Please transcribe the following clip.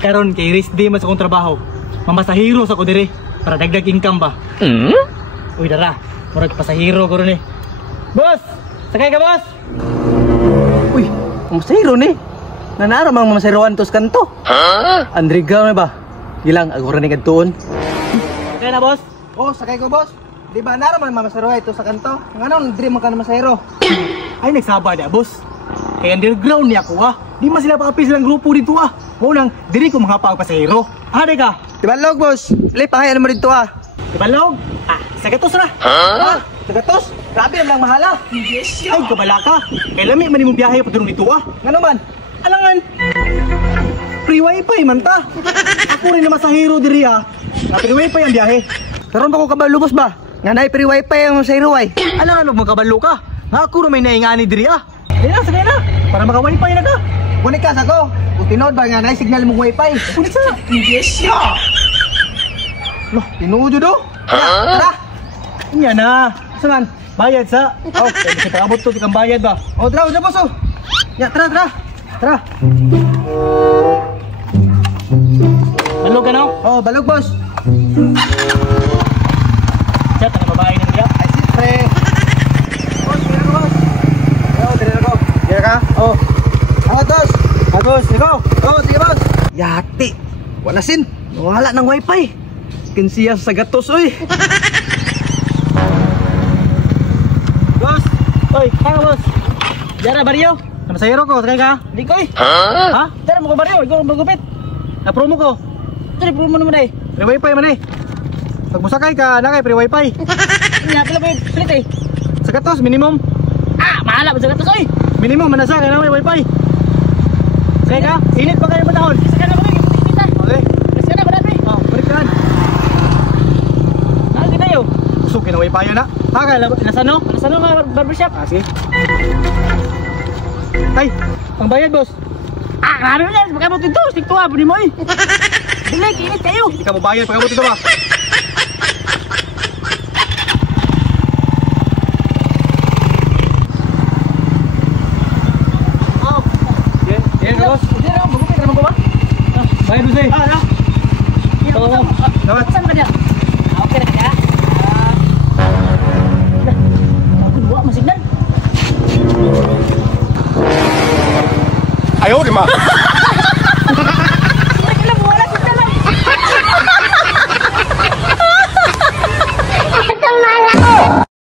Karon kay rest day man sa akong trabaho. Mamasahiro sa ko dire para dagdag income ba. Uy dara, murag pasahiro ko ron eh. Boss, sakay ka boss. Uy, masahiro ni. Nanara mang mamasahiroan tos kanto. Andriga na ba? Gilang agora ni kadtuon. Sakay na boss. Oh, sakay ko boss. Di ba nara man mamasahiroan ito sa kanto? Ngano dream man ka na masahiro? Ay nagsaba na boss. Kay underground niya ko ah. Di man sila paapis lang grupo dito ah. Unang diri ko mga pagpasahiro. Hadi ka. Di ba log boss? Lay pahayan mo dito ah. Di ba log? Ah, sagatos na. Ah, tagatos? Grabe lang mahala. Yes, ay kabala ka. Kay lami man imong biyahe padung dito ah. Ngano man? Alangan. Free wifi man ta. Ako rin na masahiro diri ah. Na free wifi ang biyahe. Karon ba ko kabalo boss ba? Nga naay free wifi ang masahiro ay. Alangan og magkabalo ka. Nga ako rin may naingani diri ah. Dili na sagay na. Para maka-wifi na ka. Kunik ka sa ko. Kung tinood ba nga naay signal mong wifi? Kunit sa. Yes, ya. Loh, tinuod do? Tara. Inya na. Saan? Bayad sa. Oh, kasi paabot to tikang bayad ba? Oh, tara, boss. Oh. Ya, tara, tara. Tara. Balog ka no? Oh, balog boss. Chat na babae na niya. Ay, siyempre. Boss, tira ka boss. Oh, tira ka. Tira ka? Oh. Ako, boss. Agos, ikaw. Oh, sige boss. Yati. Wala sin. Wala ng wifi. Kinsiya sa gatos, oy. Boss. Oy, kaya boss. Yara baryo. Masahiro ko, sakay ka? Hindi ko eh. Ha? Tara mo ko baryo, ikaw magupit. Na promo ko. Tara promo naman eh. Free wifi man eh. Pag musakay ka, na kay free wifi. Nga pala po sulit eh. Sa gatos, minimum. Ah, mahala ba sa gatos oy? Minimum, manasa ka na may wifi. Sakay ka? Init pa kayo matahon. Sakay na ko na, kita. Okay. Sakay na ko natin. Oh, balik ka. Nakakita tayo. Gusto kinawifi yun na. Ha, nasano? Nasano nga barbershop? Ah, sige. Ay, pangbayad boss. Ah, ano yan? Pagkamot ito, stick to pwede mo eh. Bilag, init kayo. Hindi ka mo bayad, pagkamot ito ba? Oh. Yan ka boss. Hindi na, magupit naman ko ba? Bayad boss eh. Ah, Dapat. saan ka niya? Okay na kaya? Ako buwa, masignan. 哎呦我的妈！